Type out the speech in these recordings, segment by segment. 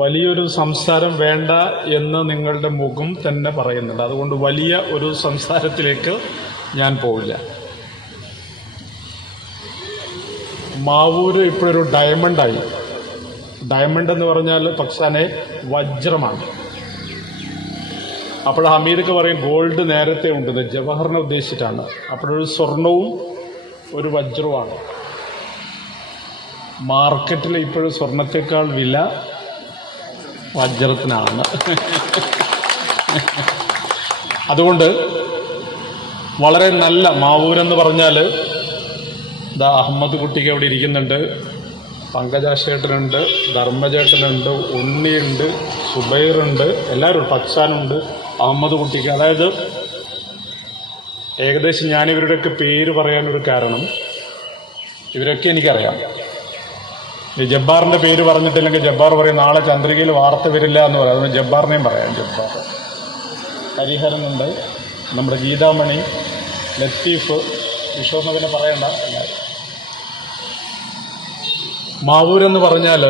വലിയൊരു സംസാരം വേണ്ട എന്ന് നിങ്ങളുടെ മുഖം തന്നെ പറയുന്നുണ്ട്. അതുകൊണ്ട് വലിയ ഒരു സംസാരത്തിലേക്ക് ഞാൻ പോവില്ല. മാവൂര് ഇപ്പോഴൊരു ഡയമണ്ടായി. ഡയമണ്ട് എന്ന് പറഞ്ഞാൽ പക്ഷാനെ വജ്രമാണ്. അപ്പോൾ ഹമീദൊക്കെ പറയും ഗോൾഡ് നേരത്തെ ഉണ്ട്, ജവഹറിനെ ഉദ്ദേശിച്ചിട്ടാണ്. അപ്പോഴൊരു സ്വർണവും ഒരു വജ്രവുമാണ്. മാർക്കറ്റിൽ ഇപ്പോഴും സ്വർണത്തേക്കാൾ വില വജ്രത്തിനാണ്. അതുകൊണ്ട് വളരെ നല്ല മാവൂരെന്ന് പറഞ്ഞാൽ ദാ അഹമ്മദ് കുട്ടിക്ക് അവിടെ ഇരിക്കുന്നുണ്ട്, പങ്കജാശേട്ടനുണ്ട്, ധർമ്മചേട്ടനുണ്ട്, ഉണ്ണിയുണ്ട്, സുബൈറുണ്ട്, എല്ലാവരും പച്ചാനുണ്ട്, അഹമ്മദ് കുട്ടിക്ക്. അതായത് ഏകദേശം ഞാനിവരുടെയൊക്കെ പേര് പറയാനൊരു കാരണം ഇവരൊക്കെ എനിക്കറിയാം. ജബ്ബാറിന്റെ പേര് പറഞ്ഞിട്ടില്ലെങ്കിൽ ജബ്ബാർ പറയും നാളെ ചന്ദ്രികയിൽ വാർത്ത വരില്ല എന്ന് പറയാം. അതുകൊണ്ട് ജബ്ബാറിനെയും പറയാം. ജബ്ബാർ, ഹരിഹരനുണ്ട്, നമ്മുടെ ഗീതാമണി, ലത്തീഫ്, വിശ്വസിനെ പറയണ്ട. മാവൂരെന്ന് പറഞ്ഞാൽ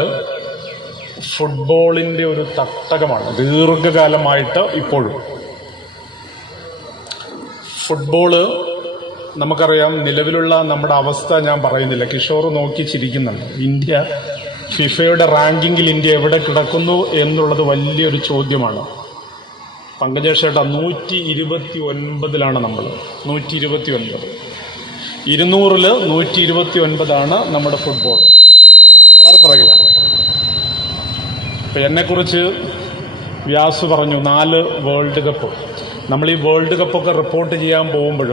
ഫുട്ബോളിന്റെ ഒരു തട്ടകമാണ് ദീർഘകാലമായിട്ട്. ഇപ്പോഴും ഫുട്ബോള് നമുക്കറിയാം. നിലവിലുള്ള നമ്മുടെ അവസ്ഥ ഞാൻ പറയുന്നില്ല, കിഷോർ നോക്കി ചിരിക്കുന്നുണ്ട്. ഇന്ത്യ ഫിഫയുടെ റാങ്കിങ്ങിൽ ഇന്ത്യ എവിടെ കിടക്കുന്നു എന്നുള്ളത് വലിയൊരു ചോദ്യമാണ്. പങ്കജേഷേട്ട 129 നമ്മൾ. 129. 200-ൽ 129 നമ്മുടെ ഫുട്ബോൾ. വളരെ പുറകിലാണ്. ഇപ്പൊ എന്നെക്കുറിച്ച് വ്യാസ് പറഞ്ഞു 4 വേൾഡ് കപ്പ്. നമ്മൾ ഈ വേൾഡ് കപ്പൊക്കെ റിപ്പോർട്ട് ചെയ്യാൻ പോകുമ്പോൾ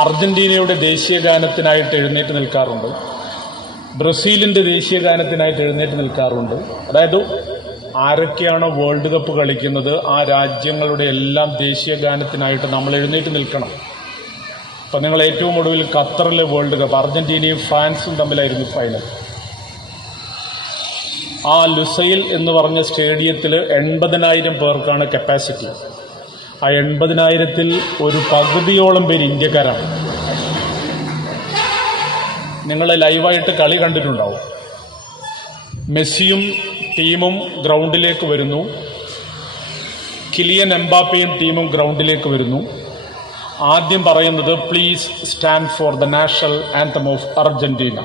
അർജന്റീനയുടെ ദേശീയ ഗാനത്തിനായിട്ട് എഴുന്നേറ്റ് നിൽക്കാറുണ്ട്, ബ്രസീലിന്റെ ദേശീയ ഗാനത്തിനായിട്ട് എഴുന്നേറ്റ് നിൽക്കാറുണ്ട്. അതായത് ആരൊക്കെയാണോ വേൾഡ് കപ്പ് കളിക്കുന്നത് ആ രാജ്യങ്ങളുടെ എല്ലാം ദേശീയ ഗാനത്തിനായിട്ട് നമ്മൾ എഴുന്നേറ്റ് നിൽക്കണം. ഇപ്പം നിങ്ങൾ ഏറ്റവും ഒടുവിൽ ഖത്തറിലെ വേൾഡ് കപ്പ് അർജന്റീനയും ഫ്രാൻസും തമ്മിലായിരുന്നു ഫൈനൽ. ആ ലുസൈൽ എന്ന് പറഞ്ഞ സ്റ്റേഡിയത്തിൽ 80,000 പേർക്കാണ് കപ്പാസിറ്റി. ആ 80,000-ൽ ഒരു പകുതിയോളം പേര് ഇന്ത്യക്കാരാണ്. നിങ്ങൾ ലൈവായിട്ട് കളി കണ്ടിട്ടുണ്ടാവും. മെസ്സിയും ടീമും ഗ്രൗണ്ടിലേക്ക് വരുന്നു, കിലിയൻ എംബാപ്പയും ടീമും ഗ്രൗണ്ടിലേക്ക് വരുന്നു. ആദ്യം പറയുന്നത് please stand for the national anthem of Argentina.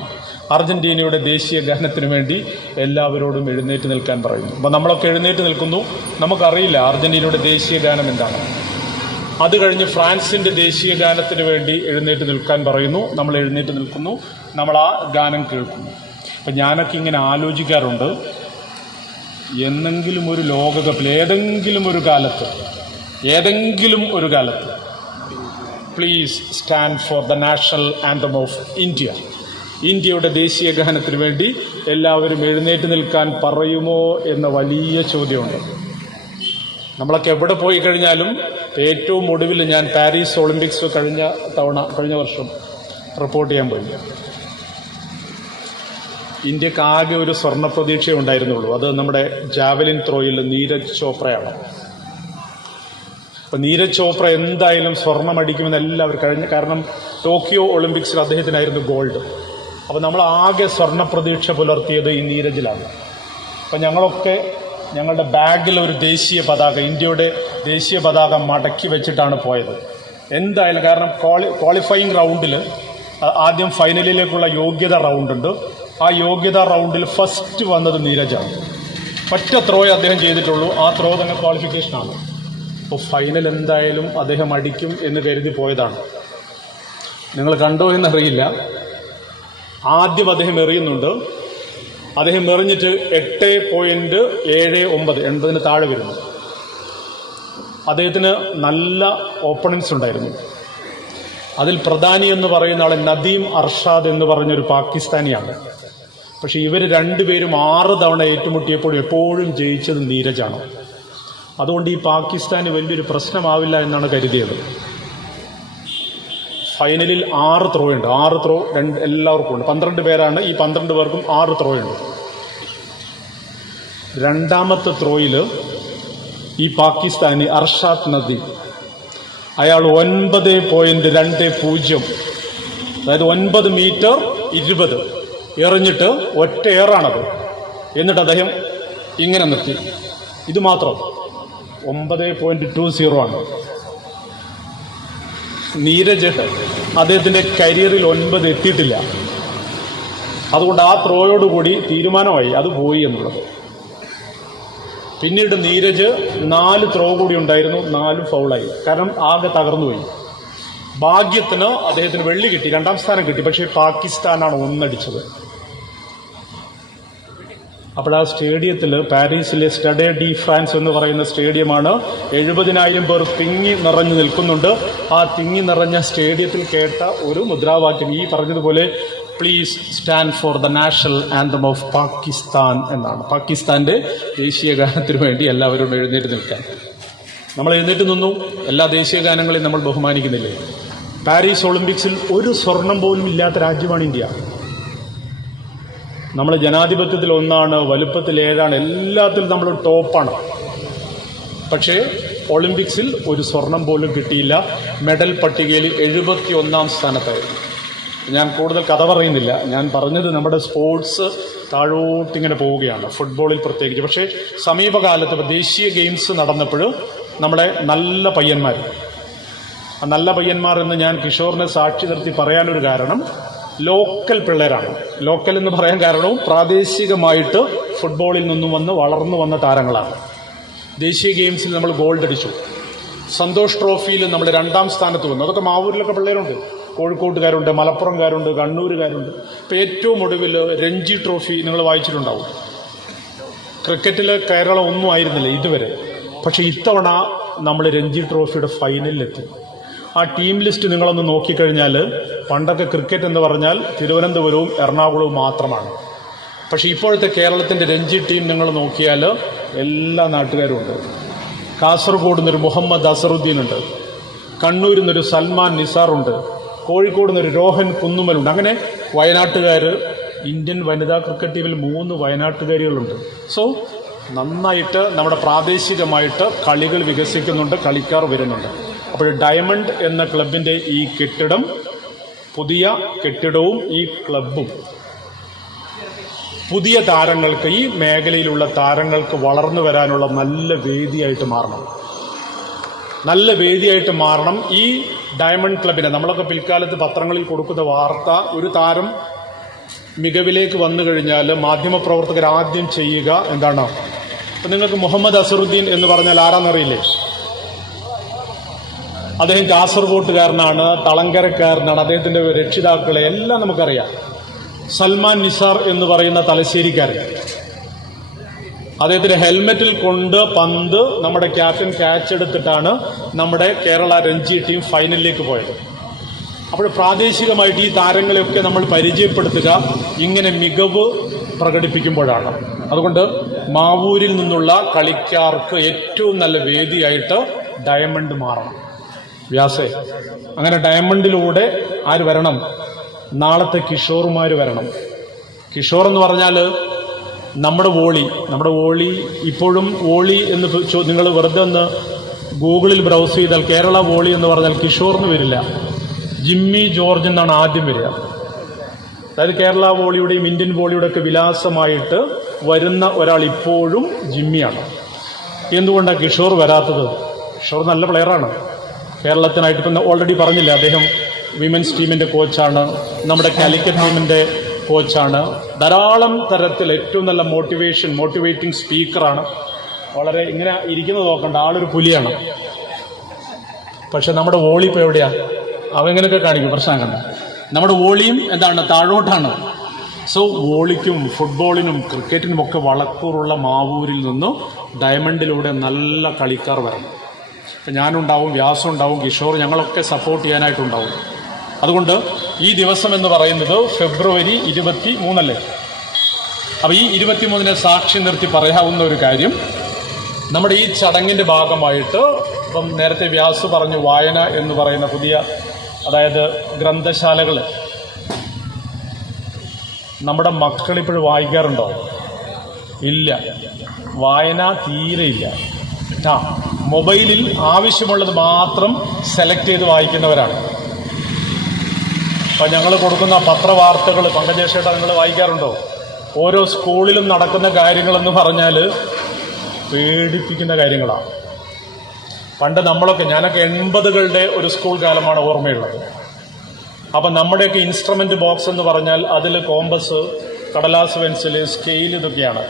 അർജന്റീനയുടെ ദേശീയ ഗാനത്തിന് വേണ്ടി എല്ലാവരോടും എഴുന്നേറ്റ് നിൽക്കാൻ പറയുന്നു. അപ്പോൾ നമ്മളൊക്കെ എഴുന്നേറ്റ് നിൽക്കുന്നു. നമുക്കറിയില്ല അർജന്റീനയുടെ ദേശീയ ഗാനം എന്താണ്. അത് കഴിഞ്ഞ് ഫ്രാൻസിന്റെ ദേശീയ ഗാനത്തിന് വേണ്ടി എഴുന്നേറ്റ് നിൽക്കാൻ പറയുന്നു. നമ്മൾ എഴുന്നേറ്റ് നിൽക്കുന്നു, നമ്മൾ ആ ഗാനം കേൾക്കുന്നു. അപ്പം ഞാനൊക്കെ ഇങ്ങനെ ആലോചിക്കാറുണ്ട്, എന്നെങ്കിലും ഒരു ലോകകപ്പിൽ ഏതെങ്കിലും ഒരു കാലത്ത് please stand for the national anthem of India, ഇന്ത്യയുടെ ദേശീയ ഗാനത്തിന് വേണ്ടി എല്ലാവരും എഴുന്നേറ്റ് നിൽക്കാൻ പറയുമോ എന്ന വലിയ ചോദ്യമുണ്ട്. നമ്മളൊക്കെ എവിടെ പോയി കഴിഞ്ഞാലും ഏറ്റവും ഒടുവിൽ ഞാൻ പാരീസ് ഒളിമ്പിക്സ് കഴിഞ്ഞ വർഷം റിപ്പോർട്ട് ചെയ്യാൻ പോയി. ഇന്ത്യക്ക് ആകെ ഒരു സ്വർണ്ണ പ്രതീക്ഷ ഉണ്ടായിരുന്നുള്ളൂ. അത് നമ്മുടെ ജാവലിൻ ത്രോയിൽ നീരജ് ചോപ്രയാണ്. അപ്പം നീരജ് ചോപ്ര എന്തായാലും സ്വർണം അടിക്കുമെന്ന് എല്ലാവരും കാരണം ടോക്കിയോ ഒളിമ്പിക്സിൽ അദ്ദേഹത്തിനായിരുന്നു ഗോൾഡ്. അപ്പം നമ്മൾ ആകെ സ്വർണ്ണ പ്രതീക്ഷ പുലർത്തിയത് ഈ നീരജിലാണ്. അപ്പം ഞങ്ങളൊക്കെ ഞങ്ങളുടെ ബാഗിൽ ഒരു ദേശീയ പതാക, ഇന്ത്യയുടെ ദേശീയ പതാക മടക്കി വെച്ചിട്ടാണ് പോയത്. എന്തായാലും കാരണം ക്വാളിഫയിങ് റൗണ്ടിൽ ആദ്യം ഫൈനലിലേക്കുള്ള യോഗ്യത റൗണ്ടുണ്ട്. ആ യോഗ്യതാ റൗണ്ടിൽ ഫസ്റ്റ് വന്നത് നീരജാണ്. ഒറ്റ ത്രോയെ അദ്ദേഹം ചെയ്തിട്ടുള്ളൂ. ആ ത്രോ തന്നെ ക്വാളിഫിക്കേഷനാണ്. അപ്പോൾ ഫൈനൽ എന്തായാലും അദ്ദേഹം അടിക്കും എന്ന് കരുതി പോയതാണ്. നിങ്ങൾ കണ്ടോ എന്നറിയില്ല. ആദ്യം അദ്ദേഹം എറിയുന്നുണ്ട്. അദ്ദേഹം എറിഞ്ഞിട്ട് 8.79 80-ന് താഴെ വരുന്നു. അദ്ദേഹത്തിന് നല്ല ഓപ്പണൻസ് ഉണ്ടായിരുന്നു. അതിൽ പ്രധാനി എന്ന് പറയുന്ന ആളെ നദീം അർഷാദ് എന്ന് പറഞ്ഞൊരു പാകിസ്ഥാനിയാണ്. പക്ഷെ ഇവർ രണ്ടുപേരും 6 തവണ ഏറ്റുമുട്ടിയപ്പോൾ എപ്പോഴും ജയിച്ചത് നീരജാണ്. അതുകൊണ്ട് ഈ പാകിസ്ഥാന് വലിയൊരു പ്രശ്നമാവില്ല എന്നാണ് കരുതിയത്. ഫൈനലിൽ 6 ത്രോ ഉണ്ട്. 6 ത്രോ എല്ലാവർക്കും ഉണ്ട്. 12 പേരാണ്. ഈ 12 പേർക്കും 6 ത്രോ ഉണ്ട്. രണ്ടാമത്തെ ത്രോയിൽ ഈ പാകിസ്ഥാനി അർഷാദ് നദീം അയാൾ 9.20, അതായത് 9 മീറ്റർ 20 എറിഞ്ഞിട്ട് ഒറ്റ ഏറാണത്. എന്നിട്ട് അദ്ദേഹം ഇങ്ങനെ നിർത്തി. ഇത് മാത്രം 9.20 ആണ്. നീരജ് അദ്ദേഹത്തിന്റെ കരിയറിൽ 9 എത്തിയിട്ടില്ല. അതുകൊണ്ട് ആ ത്രോയോടുകൂടി തീരുമാനമായി അത് പോയി എന്നുള്ളത്. പിന്നീട് നീരജ് 4 ത്രോ കൂടി ഉണ്ടായിരുന്നു, 4 ഫൗളായി. കാരണം ആകെ തകർന്നുപോയി. ഭാഗ്യത്തിന് അദ്ദേഹത്തിന് വെള്ളി കിട്ടി, 2ാം സ്ഥാനം കിട്ടി. പക്ഷേ പാകിസ്ഥാനാണ് 1 അടിച്ചത്. അപ്പോൾ ആ സ്റ്റേഡിയത്തിൽ, പാരീസിലെ സ്റ്റഡേ ഡി ഫ്രാൻസ് എന്ന് പറയുന്ന സ്റ്റേഡിയമാണ്, 70,000 പേർ തിങ്ങി നിറഞ്ഞു നിൽക്കുന്നുണ്ട്. ആ തിങ്ങി നിറഞ്ഞ സ്റ്റേഡിയത്തിൽ കേട്ട ഒരു മുദ്രാവാക്യം ഈ പറഞ്ഞതുപോലെ please stand for the national anthem of Pakistan എന്നാണ്. പാകിസ്ഥാന്റെ ദേശീയ ഗാനത്തിനു വേണ്ടി എല്ലാവരും എഴുന്നേറ്റ് നിൽക്കാൻ. നമ്മൾ എഴുന്നേറ്റ് നിന്നു. എല്ലാ ദേശീയ ഗാനങ്ങളെയും നമ്മൾ ബഹുമാനിക്കുന്നില്ലേ? പാരീസ് ഒളിമ്പിക്സിൽ ഒരു സ്വർണം പോലും ഇല്ലാത്ത രാജ്യമാണ് ഇന്ത്യ. നമ്മൾ ജനാധിപത്യത്തിൽ 1, വലുപ്പത്തിൽ 7, എല്ലാത്തിലും നമ്മൾ ടോപ്പാണ്. പക്ഷേ ഒളിമ്പിക്സിൽ ഒരു സ്വർണം പോലും കിട്ടിയില്ല. മെഡൽ പട്ടികയിൽ 71ാം സ്ഥാനത്തായിരുന്നു. ഞാൻ കൂടുതൽ കഥ പറയുന്നില്ല. ഞാൻ പറഞ്ഞത് നമ്മുടെ സ്പോർട്സ് താഴോട്ടിങ്ങനെ പോവുകയാണ്, ഫുട്ബോളിൽ പ്രത്യേകിച്ച്. പക്ഷേ സമീപകാലത്ത് ദേശീയ ഗെയിംസ് നടന്നപ്പോൾ നമ്മളെ നല്ല പയ്യന്മാർ, ആ നല്ല പയ്യന്മാർ എന്ന് ഞാൻ കിഷോറിനെ സാക്ഷി നിർത്തി പറയാനൊരു കാരണം, ലോക്കൽ പിള്ളേരാണ്. ലോക്കൽ എന്ന് പറയാൻ കാരണവും പ്രാദേശികമായിട്ട് ഫുട്ബോളിൽ നിന്നും വളർന്നു വന്ന താരങ്ങളാണ്. ദേശീയ ഗെയിംസിൽ നമ്മൾ ഗോൾഡ് അടിച്ചു. സന്തോഷ് ട്രോഫിയിൽ നമ്മൾ 2ാം സ്ഥാനത്ത് വന്നു. അതൊക്കെ മാവൂരിലൊക്കെ പിള്ളേരുണ്ട്, കോഴിക്കോട്ടുകാരുണ്ട്, മലപ്പുറംകാരുണ്ട്, കണ്ണൂരുകാരുണ്ട്. ഇപ്പോൾ ഏറ്റവും ഒടുവിൽ രഞ്ജി ട്രോഫി നിങ്ങൾ വായിച്ചിട്ടുണ്ടാവും. ക്രിക്കറ്റിൽ കേരളം ഒന്നും ആയിരുന്നില്ല ഇതുവരെ. പക്ഷേ ഇത്തവണ നമ്മൾ രഞ്ജി ട്രോഫിയുടെ ഫൈനലിലെത്തി. ആ ടീം ലിസ്റ്റ് നിങ്ങളൊന്ന് നോക്കിക്കഴിഞ്ഞാൽ, പണ്ടൊക്കെ ക്രിക്കറ്റ് എന്ന് പറഞ്ഞാൽ തിരുവനന്തപുരവും എറണാകുളവും മാത്രമാണ്. പക്ഷേ ഇപ്പോഴത്തെ കേരളത്തിൻ്റെ രഞ്ജി ടീം നിങ്ങൾ നോക്കിയാൽ എല്ലാ നാട്ടുകാരും ഉണ്ട്. കാസർഗോഡ് നിന്നൊരു മുഹമ്മദ് അസറുദ്ദീൻ ഉണ്ട്, കണ്ണൂരിൽ നിന്നൊരു സൽമാൻ നിസാറുണ്ട്, കോഴിക്കോട് നിന്നൊരു രോഹൻ കുന്നുമലുണ്ട്. അങ്ങനെ വയനാട്ടുകാർ, ഇന്ത്യൻ വനിതാ ക്രിക്കറ്റ് ടീമിൽ 3 വയനാട്ടുകാരികളുണ്ട്. സോ നന്നായിട്ട് നമ്മുടെ പ്രാദേശികമായിട്ട് കളികൾ വികസിക്കുന്നുണ്ട്, കളിക്കാർ വരുന്നുണ്ട്. അപ്പോൾ ഡയമണ്ട് എന്ന ക്ലബിൻ്റെ ഈ കെട്ടിടം, പുതിയ കെട്ടിടവും ഈ ക്ലബും പുതിയ താരങ്ങൾക്ക്, ഈ മേഖലയിലുള്ള താരങ്ങൾക്ക് വളർന്നു വരാനുള്ള നല്ല വേദിയായിട്ട് മാറണം. നല്ല വേദിയായിട്ട് മാറണം ഈ ഡയമണ്ട് ക്ലബിനെ. നമ്മളൊക്കെ പിൽക്കാലത്ത് പത്രങ്ങളിൽ കൊടുക്കുന്ന വാർത്ത, ഒരു താരം മികവിലേക്ക് വന്നു കഴിഞ്ഞാൽ മാധ്യമപ്രവർത്തകർ ആദ്യം ചെയ്യുക എന്താണ്? അപ്പം നിങ്ങൾക്ക് മുഹമ്മദ് അസറുദ്ദീൻ എന്ന് പറഞ്ഞാൽ ആരാന്നറിയില്ലേ? അദ്ദേഹം കാസർഗോട്ടുകാരനാണ്, തളങ്കരക്കാരനാണ്. അദ്ദേഹത്തിൻ്റെ രക്ഷിതാക്കളെ എല്ലാം നമുക്കറിയാം. സൽമാൻ നിസാർ എന്ന് പറയുന്ന തലശ്ശേരിക്കാരൻ, അദ്ദേഹത്തിന്റെ ഹെൽമെറ്റിൽ കൊണ്ട് പന്ത് നമ്മുടെ ക്യാപ്റ്റൻ ക്യാച്ച് എടുത്തിട്ടാണ് നമ്മുടെ കേരള രഞ്ജി ടീം ഫൈനലിലേക്ക് പോയത്. അപ്പോൾ പ്രാദേശികമായിട്ട് ഈ താരങ്ങളെയൊക്കെ നമ്മൾ പരിചയപ്പെടുത്തുക ഇങ്ങനെ മികവ് പ്രകടിപ്പിക്കുമ്പോഴാണ്. അതുകൊണ്ട് മാവൂരിൽ നിന്നുള്ള കളിക്കാർക്ക് ഏറ്റവും നല്ല വേദിയായിട്ട് ഡയമണ്ട് മാറണം. വ്യാസേ, അങ്ങനെ ഡയമണ്ടിലൂടെ ആര് വരണം? നാളത്തെ കിഷോറുമാർ വരണം. കിഷോർ എന്ന് പറഞ്ഞാൽ നമ്മുടെ വോളി ഇപ്പോഴും വോളി എന്ന് നിങ്ങൾ വെറുതെ ഒന്ന് ഗൂഗിളിൽ ബ്രൗസ് ചെയ്താൽ കേരള വോളി എന്ന് പറഞ്ഞാൽ കിഷോറിന് വരില്ല, ജിമ്മി ജോർജ് എന്നാണ് ആദ്യം വരിക. അതായത് കേരള വോളിയുടെയും ഇന്ത്യൻ വോളിയുടെ ഒക്കെ വിലാസമായിട്ട് വരുന്ന ഒരാൾ ഇപ്പോഴും ജിമ്മിയാണ്. എന്തുകൊണ്ടാണ് കിഷോർ വരാത്തത്? കിഷോർ നല്ല പ്ലെയറാണ്. കേരളത്തിനായിട്ട് ഇപ്പം ഓൾറെഡി പറഞ്ഞില്ല, അദ്ദേഹം വിമൻസ് ടീമിൻ്റെ കോച്ചാണ്, നമ്മുടെ കാലിക്കറ്റ് ടീമിൻ്റെ കോച്ചാണ്. ധാരാളം തരത്തിൽ ഏറ്റവും നല്ല മോട്ടിവേറ്റിംഗ് സ്പീക്കറാണ്. വളരെ ഇങ്ങനെ ഇരിക്കുന്നത് നോക്കണ്ട, ആളൊരു പുലിയാണ്. പക്ഷെ നമ്മുടെ വോളി ഇപ്പോൾ എവിടെയാ? അവങ്ങനെയൊക്കെ കാണിക്കും, പ്രശ്നം കണ്ട. നമ്മുടെ വോളിയും എന്താണ്? താഴോട്ടാണ്. സോ വോളിക്കും ഫുട്ബോളിനും ക്രിക്കറ്റിനും ഒക്കെ വളക്കൂറുള്ള മാവൂരിൽ നിന്ന് ഡയമണ്ടിലൂടെ നല്ല കളിക്കാർ വരണം. ഇപ്പം ഞാനുണ്ടാവും, വ്യാസം ഉണ്ടാവും, കിഷോർ, ഞങ്ങളൊക്കെ സപ്പോർട്ട് ചെയ്യാനായിട്ടുണ്ടാവും. അതുകൊണ്ട് ഈ ദിവസം എന്ന് പറയുന്നത് ഫെബ്രുവരി 23 അപ്പോൾ ഈ 23 സാക്ഷി നിർത്തി പറയാവുന്ന ഒരു കാര്യം, നമ്മുടെ ഈ ചടങ്ങിൻ്റെ ഭാഗമായിട്ട് ഇപ്പം നേരത്തെ വ്യാസ് പറഞ്ഞു, വായന എന്ന് പറയുന്ന പുതിയ, അതായത് ഗ്രന്ഥശാലകൾ നമ്മുടെ മക്കളിപ്പോഴും വായിക്കാറുണ്ടോ? ഇല്ല, വായന തീരെയില്ല. മൊബൈലിൽ ആവശ്യമുള്ളത് മാത്രം സെലക്ട് ചെയ്ത് വായിക്കുന്നവരാണ്. അപ്പം ഞങ്ങൾ കൊടുക്കുന്ന പത്രവാർത്തകൾ, പങ്കജേഷേട്ട നിങ്ങൾ വായിക്കാറുണ്ടോ? ഓരോ സ്കൂളിലും നടക്കുന്ന കാര്യങ്ങളെന്ന് പറഞ്ഞാൽ പേടിപ്പിക്കുന്ന കാര്യങ്ങളാണ്. പണ്ട് ഞാനൊക്കെ 80കളുടെ ഒരു സ്കൂൾ കാലമാണ് ഓർമ്മയുള്ളത്. അപ്പം നമ്മുടെയൊക്കെ ഇൻസ്ട്രുമെൻ്റ് ബോക്സ് എന്ന് പറഞ്ഞാൽ അതിൽ കോമ്പസ്, കടലാസ് പെൻസിൽ, സ്കെയിൽ ഇതൊക്കെയാണ്.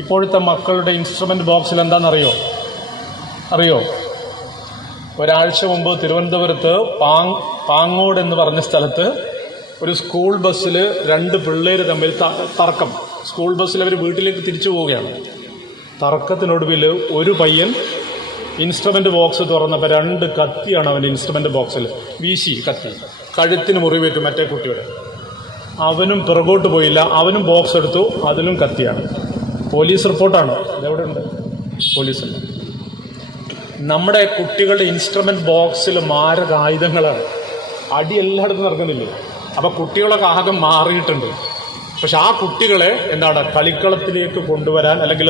ഇപ്പോഴത്തെ മക്കളുടെ ഇൻസ്ട്രുമെൻ്റ് ബോക്സിൽ അറിയോ? ഒരാഴ്ച മുമ്പ് തിരുവനന്തപുരത്ത് പാങ്ങോട് എന്ന് പറഞ്ഞ സ്ഥലത്ത് ഒരു സ്കൂൾ ബസ്സിൽ 2 പിള്ളേർ തമ്മിൽ തർക്കം. സ്കൂൾ ബസ്സിൽ അവർ വീട്ടിലേക്ക് തിരിച്ചു പോവുകയാണ്. തർക്കത്തിനൊടുവിൽ ഒരു പയ്യൻ ഇൻസ്ട്രുമെൻ്റ് ബോക്സ് തുറന്നപ്പോൾ 2 കത്തിയാണ് അവൻ്റെ ഇൻസ്ട്രുമെൻ്റ് ബോക്സിൽ വീശി. കത്തി കഴുത്തിന് മുറിവേറ്റു മറ്റേ കുട്ടിയുടെ. അവനും പിറകോട്ട് പോയില്ല, അവനും ബോക്സ് എടുത്തു, അതിലും കത്തിയാണ്. പോലീസ് റിപ്പോർട്ടാണ്. ഇതെവിടെ ഉണ്ട്? പോലീസിൽ. നമ്മുടെ കുട്ടികളുടെ ഇൻസ്ട്രുമെൻ്റ് ബോക്സിൽ മാരകായുധങ്ങളാണ്. അടി എല്ലായിടത്തും നടക്കുന്നില്ലേ? അപ്പം കുട്ടികളൊക്കെ ആകെ മാറിയിട്ടുണ്ട്. പക്ഷെ ആ കുട്ടികളെ കളിക്കളത്തിലേക്ക് കൊണ്ടുവരാൻ, അല്ലെങ്കിൽ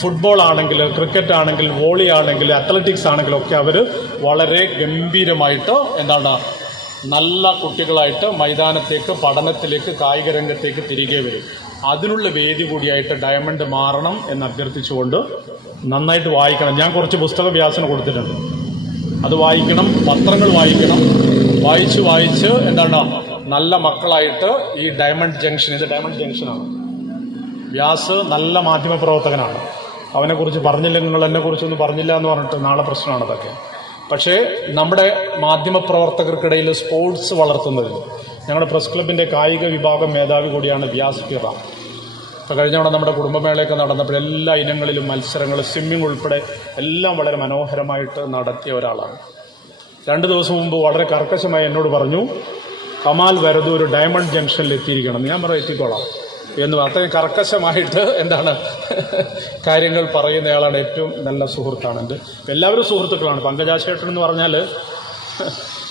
ഫുട്ബോൾ ആണെങ്കിൽ, ക്രിക്കറ്റ് ആണെങ്കിൽ, വോളി ആണെങ്കിൽ, അത്ലറ്റിക്സ് ആണെങ്കിലും ഒക്കെ അവർ വളരെ ഗംഭീരമായിട്ട് നല്ല കുട്ടികളായിട്ട് മൈതാനത്തേക്ക്, പഠനത്തിലേക്ക്, കായിക രംഗത്തേക്ക് തിരികെ വരും. അതിനുള്ള വേദി കൂടിയായിട്ട് ഡയമണ്ട് മാറണം എന്ന് അഭ്യർത്ഥിച്ചുകൊണ്ട് നന്നായിട്ട് വായിക്കണം. ഞാൻ കുറച്ച് പുസ്തക വ്യാസന കൊടുത്തിട്ടുണ്ട്. അത് വായിക്കണം, പത്രങ്ങൾ വായിക്കണം. വായിച്ച് നല്ല മക്കളായിട്ട് ഈ ഡയമണ്ട് ജംഗ്ഷൻ, ഇത് ഡയമണ്ട് ജംഗ്ഷനാണ്. വ്യാസ് നല്ല മാധ്യമപ്രവർത്തകനാണ്. അവനെക്കുറിച്ച് പറഞ്ഞില്ലെങ്കിൽ നിങ്ങൾ എന്നെക്കുറിച്ചൊന്നും പറഞ്ഞില്ല എന്ന് പറഞ്ഞിട്ട് നാളെ പ്രശ്നമാണ് അതൊക്കെ. പക്ഷേ നമ്മുടെ മാധ്യമപ്രവർത്തകർക്കിടയിൽ സ്പോർട്സ് വളർത്തുന്നതിൽ ഞങ്ങളുടെ പ്രസ് ക്ലബിൻ്റെ കായിക വിഭാഗം മേധാവി കൂടിയാണ് വ്യാസ് പിറ. ഇപ്പോൾ കഴിഞ്ഞ തവണ നമ്മുടെ കുടുംബമേളയൊക്കെ നടന്നപ്പോൾ എല്ലാ ഇനങ്ങളിലും മത്സരങ്ങൾ, സ്വിമ്മിംഗ് ഉൾപ്പെടെ എല്ലാം വളരെ മനോഹരമായിട്ട് നടത്തിയ ഒരാളാണ്. 2 ദിവസം മുമ്പ് വളരെ കർക്കശമായി എന്നോട് പറഞ്ഞു, കമാൽ വരദൂർ ഡയമണ്ട് ജംഗ്ഷനിൽ എത്തിയിരിക്കണം. ഞാൻ പറഞ്ഞു എത്തിക്കോളാം എന്ന്. അത്രയും കർക്കശമായിട്ട് കാര്യങ്ങൾ പറയുന്നയാളാണ്. ഏറ്റവും നല്ല സുഹൃത്താണ് എൻ്റെ. എല്ലാവരും സുഹൃത്തുക്കളാണ്. പങ്കജാശേട്ടൻ എന്ന് പറഞ്ഞാൽ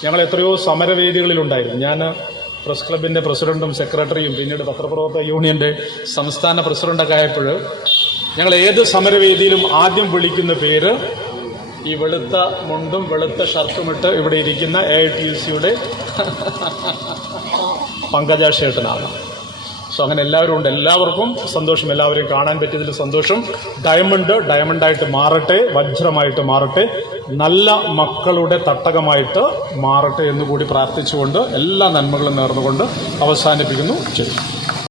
ഞങ്ങൾ എത്രയോ സമരവേദികളിലുണ്ടായിരുന്നു. ഞാൻ പ്രസ് ക്ലബിൻ്റെ പ്രസിഡന്റും സെക്രട്ടറിയും പിന്നീട് പത്രപ്രവർത്തക യൂണിയൻ്റെ സംസ്ഥാന പ്രസിഡന്റൊക്കെ ആയപ്പോൾ ഞങ്ങൾ ഏത് സമരവേദിയിലും ആദ്യം വിളിക്കുന്ന പേര് ഈ വെളുത്ത മുണ്ടും വെളുത്ത ഷർട്ടുമിട്ട് ഇവിടെ ഇരിക്കുന്ന AITUC-യുടെ പങ്കജാശേട്ടനാണ്. സോ അങ്ങനെ എല്ലാവരും ഉണ്ട്. എല്ലാവർക്കും സന്തോഷം, എല്ലാവരെയും കാണാൻ പറ്റിയതിൽ സന്തോഷം. ഡയമണ്ടായിട്ട് മാറട്ടെ, വജ്രമായിട്ട് മാറട്ടെ, നല്ല മക്കളുടെ തട്ടകമായിട്ട് മാറട്ടെ എന്നുകൂടി പ്രാർത്ഥിച്ചുകൊണ്ട് എല്ലാ നന്മകളും നേർന്നുകൊണ്ട് അവസാനിപ്പിക്കുന്നു. ശരി.